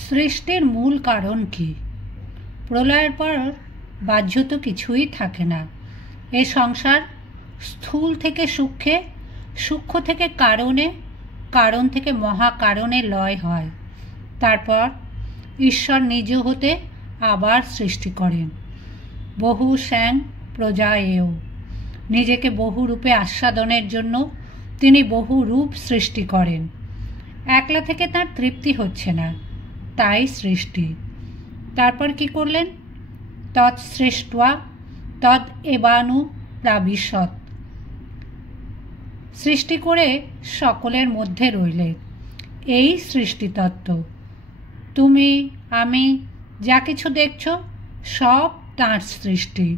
সৃষ্টির মূল কারণ কি? প্রলয়ের পর বাহ্য তো কিছুই থাকে না। এ সংসার স্থূল থেকে সূক্ষ্মে, সূক্ষ্ম থেকে কারণে, কারণ থেকে মহাকারণে লয় হয়। তারপর ঈশ্বর নিজ হতে আবার সৃষ্টি করেন। বহু শ্যাং প্রজা এও, নিজেকে বহু রূপে আস্বাদনের জন্য তিনি বহু রূপ সৃষ্টি করেন। একলা থেকে তার তৃপ্তি হচ্ছে না, তাই সৃষ্টি। তারপর কি করলেন? তৎসৃষ্ট্বা তদ এবানু প্রাবিশৎ, সৃষ্টি করে সকলের মধ্যে রইলেন। এই সৃষ্টিতত্ত্ব। তুমি আমি যা কিছু দেখছ সব তাঁর সৃষ্টি,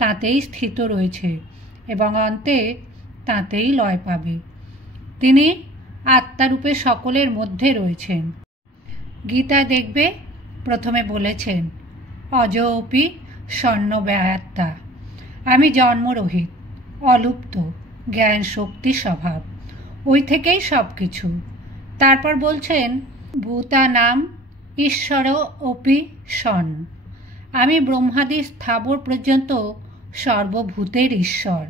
তাতেই স্থিত রয়েছে এবং অন্তে তাতেই লয় পাবে। তিনি আত্মারূপে সকলের মধ্যে রয়েছেন। গীতায় দেখবে প্রথমে বলেছেন অজোপি স্বর্ণব্যায়াত্মা, আমি জন্মরহিত, অলুপ্ত, জ্ঞান শক্তি স্বভাব, ওই থেকেই সব কিছু। তারপর বলছেন ভূতানাম ঈশ্বর অপি সন, আমি ব্রহ্মাদি স্থাবর পর্যন্ত সর্বভূতের ঈশ্বর।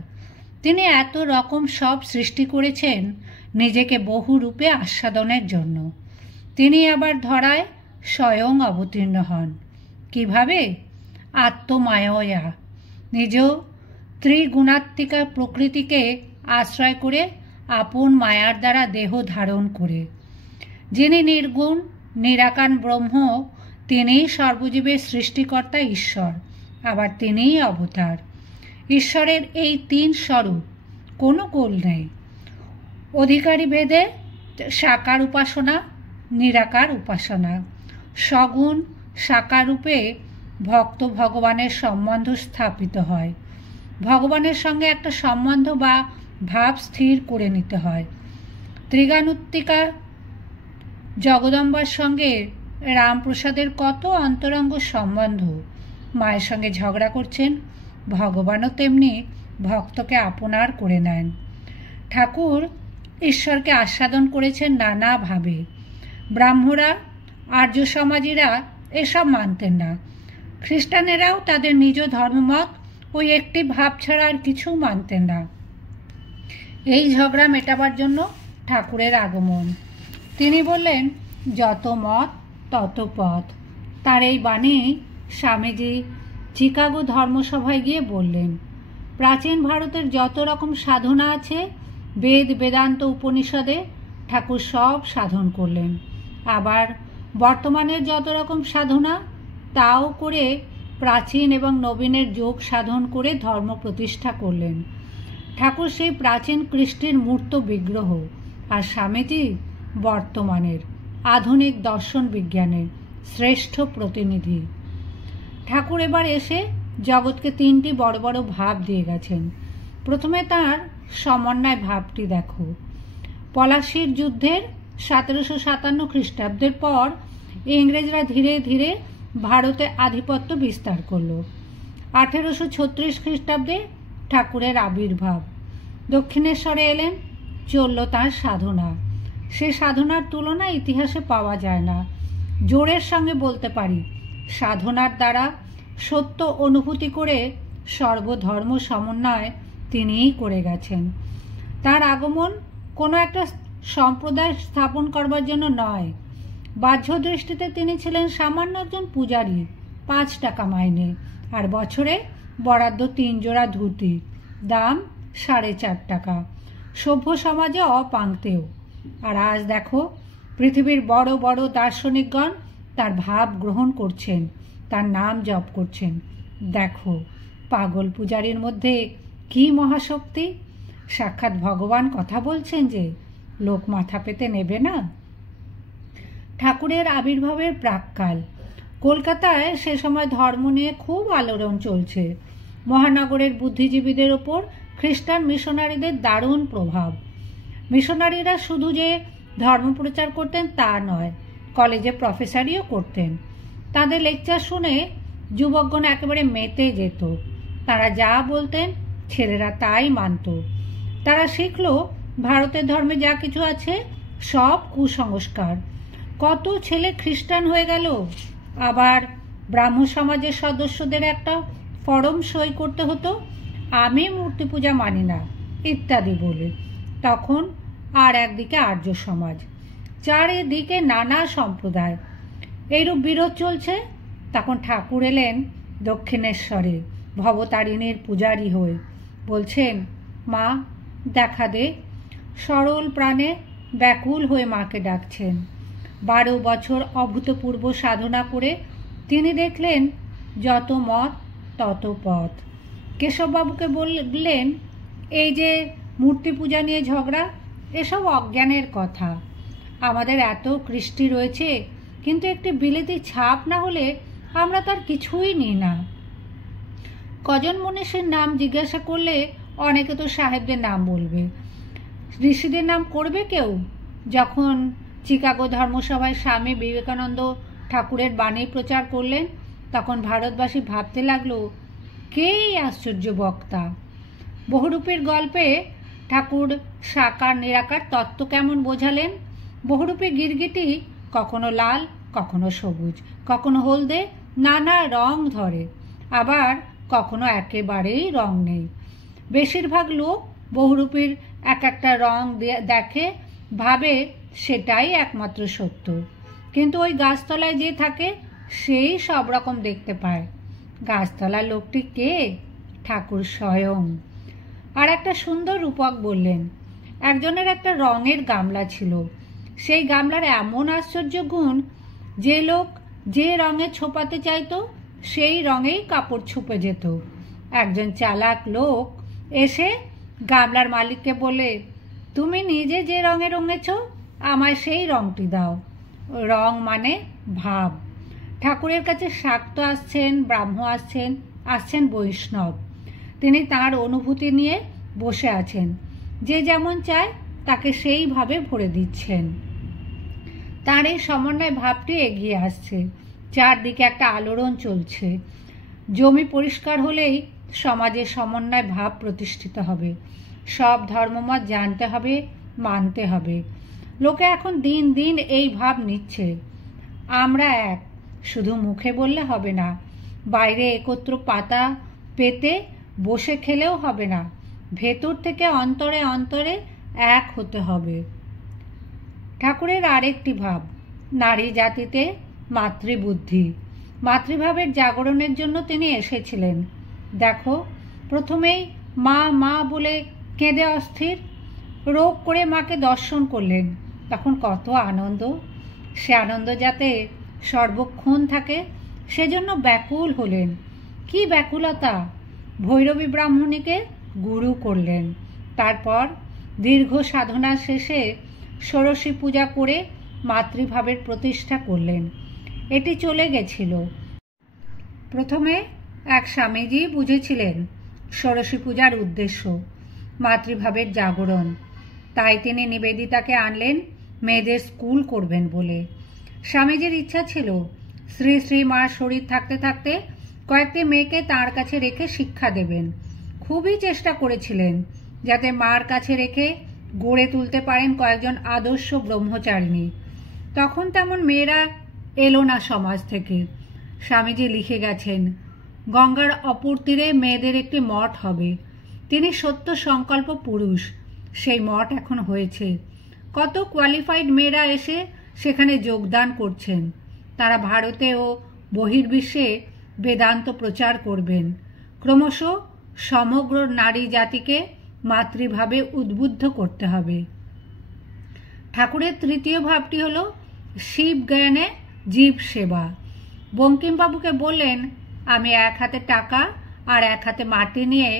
তিনি এত রকম সব সৃষ্টি করেছেন নিজেকে বহু রূপে আস্বাদনের জন্য। তিনি আবার ধরায় স্বয়ং অবতীর্ণ হন। কিভাবে? আত্মমায়া, নিজ ত্রিগুণাত্মিকা প্রকৃতিকে আশ্রয় করে আপন মায়ার দ্বারা দেহ ধারণ করে। যিনি নির্গুণ নিরাকার ব্রহ্ম, তিনিই সর্বজীবের সৃষ্টিকর্তা ঈশ্বর, আবার তিনিই অবতার। ঈশ্বরের এই তিন স্বরূপ, কোনো কুল নেই। অধিকারী ভেদে সাকার উপাসনা, নিরাকার উপাসনা। সগুণ সাকার রূপে ভক্ত ভগবানের সম্বন্ধ স্থাপিত হয়। ভগবানের সঙ্গে একটা সম্বন্ধ বা ভাব স্থির করে নিতে হয়। ত্রিগুণাত্মিকা জগদম্বার সঙ্গে রামপ্রসাদের কত অন্তরঙ্গ সম্বন্ধ। মায়ের সঙ্গে ঝগড়া করছেন, ভগবানও তেমনি ভক্তকে আপনার করে নেন। ঠাকুর ঈশ্বরকে আস্বাদন করেছেন নানাভাবে। ব্রাহ্মরা, আর্য সমাজীরা এসব মানতেন না। খ্রিস্টানেরাও তাদের নিজ ধর্মমত ওই একটি ভাব ছাড়া আর কিছু মানতেন না। এই ঝগড়া মেটাবার জন্য ঠাকুরের আগমন। তিনি বললেন যত মত তত পথ। তার এই বাণী স্বামীজি চিকাগো ধর্মসভায় গিয়ে বললেন। প্রাচীন ভারতের যত রকম সাধনা আছে, বেদ বেদান্ত উপনিষদে ঠাকুর সব সাধন করলেন। আবার বর্তমানের যত রকম সাধনা, তাও করে প্রাচীন এবং নবীনের যোগ সাধন করে ধর্ম প্রতিষ্ঠা করলেন। ঠাকুর সেই প্রাচীন কৃষ্টির মূর্ত বিগ্রহ, আর স্বামীজি বর্তমানের আধুনিক দর্শন বিজ্ঞানের শ্রেষ্ঠ প্রতিনিধি। ঠাকুর এবার এসে জগৎকে তিনটি বড় বড় ভাব দিয়ে গেছেন। প্রথমে তাঁর সমন্বয় ভাবটি দেখো। পলাশির যুদ্ধের 1757 খ্রিস্টাব্দের পর ইংরেজরা ধীরে ধীরে ভারতে আধিপত্য বিস্তার করল। 1836 খ্রিস্টাব্দে ঠাকুরের আবির্ভাব। দক্ষিণেশ্বরে এলেন, চলল তাঁর সাধনা। সে সাধনার তুলনা ইতিহাসে পাওয়া যায় না। জোরের সঙ্গে বলতে পারি, সাধনার দ্বারা সত্য অনুভূতি করে সর্বধর্ম সমন্বয় তিনিই করে গেছেন। তার আগমন কোনো একটা সম্প্রদায় স্থাপন করবার জন্য নয়। বাহ্য দৃষ্টিতে তিনি ছিলেন সামান্য একজন পূজারী, 5 টাকা মাইনে, আর বছরে বরাদ্দ 3 জোড়া ধুতি, দাম 4.5 টাকা। সভ্য সমাজে অপাংতেও। আর আজ দেখো পৃথিবীর বড় বড় দার্শনিকগণ তার ভাব গ্রহণ করছেন, তার নাম জপ করছেন। দেখো পাগল পূজারীর মধ্যে কি মহাশক্তি! সাক্ষাৎ ভগবান কথা বলছেন যে লোক মাথা পেতে নেবে না। ঠাকুরের আবির্ভাবের প্রাক্কাল। কলকাতায় সে সময় ধর্ম নিয়ে খুব আলোড়ন চলছে। মহানগরের বুদ্ধিজীবীদের ওপর খ্রিস্টান মিশনারিদের দারুণ প্রভাব। মিশনারিরা শুধু যে ধর্ম প্রচার করতেন তা নয়, কলেজে প্রফেসরিও করতেন। তাদের লেকচার শুনে যুবকগণ একেবারে মেতে যেত। তারা যা বলতেন ছেলেরা তাই মানত। তারা শিখল ভারতের ধর্মে যা কিছু আছে সব কুসংস্কার। কত ছেলে খ্রিস্টান হয়ে গেল, আবার ব্রাহ্ম সমাজের সদস্যদের একটা ফরম সই করতে হতো, আমি মূর্তি পূজা মানি না ইত্যাদি বলে। তখন আর একদিকে আর্য সমাজ, চারিদিকে নানা সম্প্রদায়, এইরূপ বিরোধ চলছে। তখন ঠাকুর এলেন দক্ষিণেশ্বরে ভবতারিণীর পূজারী হয়ে। বলছেন, মা দেখা দে। সরল প্রাণে ব্যাকুল হয়ে মাকে ডাকছেন। 12 বছর অভূতপূর্ব সাধনা করে তিনি দেখলেন যত মত তত পথ। কেশববাবুকে বললেন, এই যে মূর্তি পূজা নিয়ে ঝগড়া, এসব অজ্ঞানের কথা। আমাদের এত কৃষ্টি রয়েছে, কিন্তু একটি বিলেতি ছাপ না হলে আমরা তার কিছুই নিই না। কজন মনীষীর নাম জিজ্ঞাসা করলে অনেকে তো সাহেবদের নাম বলবে, ঋষিদের নাম করবে কেউ? যখন চিকাগো ধর্মসভায় স্বামী বিবেকানন্দ ঠাকুরের বাণী প্রচার করলেন, তখন ভারতবাসী ভাবতে লাগলো, কে এই আশ্চর্য বক্তা? বহুরূপীর গল্পে ঠাকুর সাকার নিরাকার তত্ত্ব কেমন বোঝালেন। বহুরূপী গিরগিটি কখনো লাল, কখনো সবুজ, কখনো হলদে, নানা রং ধরে, আবার কখনো একেবারেই রং নেই। বেশিরভাগ লোক বহুরূপীর এক একটা রং দেখে, ভাবে সেটাই একমাত্র সত্য, কিন্তু ওই গাছতলায় যে থাকে সেই সব রকম দেখতে পায়। গাছতলার লোকটি কে? ঠাকুর স্বয়ং। আর একটা সুন্দর রূপক বললেন, একজনের একটা রঙের গামলা ছিল, সেই গামলার এমন আশ্চর্য গুণ, যে লোক যে রঙে ছোপাতে চাইতো সেই রঙেই কাপড় ছুপে যেত। একজন চালাক লোক এসে গামলার মালিককে বলে, তুমি নিজে যে রঙে রঙেছ আমায় সেই রঙটি দাও। রং মানে ভাব। ঠাকুরের কাছে শাক্ত আসছেন, ব্রাহ্ম আসছেন বৈষ্ণব। তিনি তার অনুভূতি নিয়ে বসে আছেন, যে যেমন চায় তাকে সেইভাবে ভরে দিচ্ছেন। তার এই সমন্বয় ভাবটি এগিয়ে আসছে, চারদিকে একটা আলোড়ন চলছে। জমি পরিষ্কার হলেই সমাজে সমন্বয় ভাব প্রতিষ্ঠিত হবে, সব ধর্মমত জানতে হবে, মানতে হবে। লোকে এখন দিন দিন এই ভাব নিচ্ছে, আমরা এক। শুধু মুখে বললে হবে না, বাইরে একত্র পাতা পেতে বসে খেলেও হবে না, ভেতর থেকে অন্তরে অন্তরে এক হতে হবে। ঠাকুরের আরেকটি ভাব, নারী জাতিতে মাতৃবুদ্ধি। মাতৃভাবের জাগরণের জন্য তিনি এসেছিলেন। দেখো, প্রথমেই মা মা বলে কেঁদে অস্থির, রোগ করে মাকে দর্শন করলেন, তখন কত আনন্দ। সে আনন্দ যাতে সর্বক্ষণ থাকে সেজন্য ব্যাকুল হলেন। কি ব্যাকুলতা! ভৈরবী ব্রাহ্মণীকে গুরু করলেন। তারপর দীর্ঘ সাধনা শেষে ষোড়শী পূজা করে মাতৃভাবের প্রতিষ্ঠা করলেন। এটি চলে গেছিল। প্রথমে এক স্বামীজি বুঝেছিলেন ষোড়শী পূজার উদ্দেশ্য মাতৃভাবের জাগরণ, তাই তিনি নিবেদিতাকে আনলেন মেয়েদের স্কুল করবেন বলে। স্বামীজির ইচ্ছা ছিল শ্রী শ্রী মার শরীর থাকতে থাকতে কয়েকটি মেয়েকে তাঁর কাছে রেখে শিক্ষা দেবেন। খুবই চেষ্টা করেছিলেন যাতে মার কাছে রেখে গড়ে তুলতে পারেন কয়েকজন আদর্শ ব্রহ্মচারিণী। তখন তেমন মেয়েরা এলো না সমাজ থেকে। স্বামীজি লিখে গেছেন, গঙ্গার অপর তীরে মেয়েদের একটি মঠ হবে। তিনি সত্য সংকল্প পুরুষ। সেই মঠ এখন হয়েছে। কত কোয়ালিফাইড মেয়েরা এসে সেখানে যোগদান করছেন। তারা ভারতে ও বহির্বিশ্বে বেদান্ত প্রচার করবেন। ক্রমশ সমগ্র নারী জাতিকে মাতৃভাবে উদ্বুদ্ধ করতে হবে। ঠাকুরের তৃতীয় ভাবটি হল শিব জ্ঞানে জীব সেবা। বঙ্কিমবাবুকে বললেন, আমি এক হাতে টাকা আর এক হাতে মাটি নিয়ে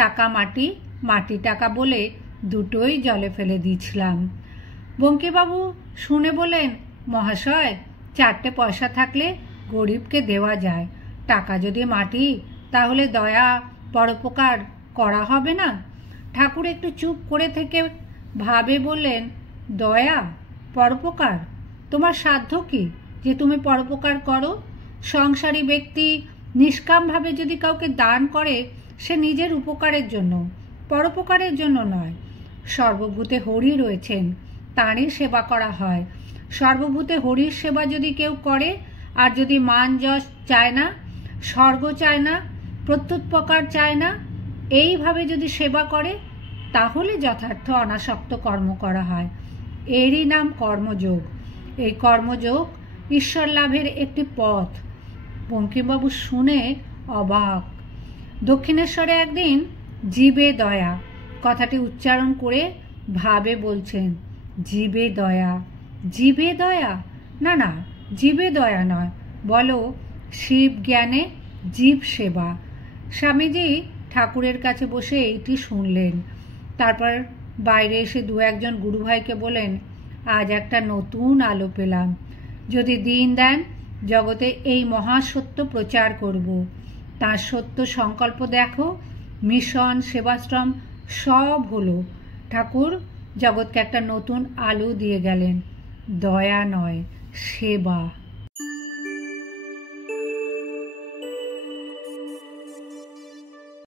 টাকা মাটি, মাটি টাকা বলে দুটোই জলে ফেলে দিয়েছিলাম। বঙ্কিমবাবু শুনে বলেন, মহাশয়, 4টে পয়সা থাকলে গরিবকে দেওয়া যায়, টাকা যদি মাটি, তাহলে দয়া পরোপকার করা হবে না? ঠাকুর একটু চুপ করে থেকে ভাবে বললেন, দয়া পরোপকার, তোমার সাধ্য কি যে তুমি পরোপকার করো? সংসারী ব্যক্তি নিষ্কামভাবে যদি কাউকে দান করে, সে নিজের উপকারের জন্য, পরোপকারের জন্য নয়। সর্বভূতে হরি রয়েছেন, তাঁরই সেবা করা হয়। সর্বভূতে হরির সেবা যদি কেউ করে, আর যদি মান যশ চায় না, স্বর্গ চায় না, প্রত্যুৎপকার চায় না, এইভাবে যদি সেবা করে, তাহলে যথার্থ অনাসক্ত কর্ম করা হয়। এরই নাম কর্মযোগ। এই কর্মযোগ ঈশ্বর লাভের একটি পথ। বঙ্কিমবাবু শুনে অবাক। দক্ষিণেশ্বরে একদিন জীবে দয়া কথাটি উচ্চারণ করে ভাবে বলছেন, জীবে দয়া, জীবে দয়া? না না, জীবে দয়া নয়, বলো শিব জ্ঞানে জীব সেবা। স্বামীজি ঠাকুরের কাছে বসে এইটি শুনলেন। তারপর বাইরে এসে দু একজন গুরুভাইকে বলেন, আজ একটা নতুন আলো পেলাম। যদি দিন দেন, জগতে এই মহাসত্য প্রচার করব। তার সত্য সংকল্প দেখো, মিশন, সেবাশ্রম সব হলো। ঠাকুর জগৎকে একটা নতুন আলো দিয়ে গেলেন। দয়া নয়, সেবা।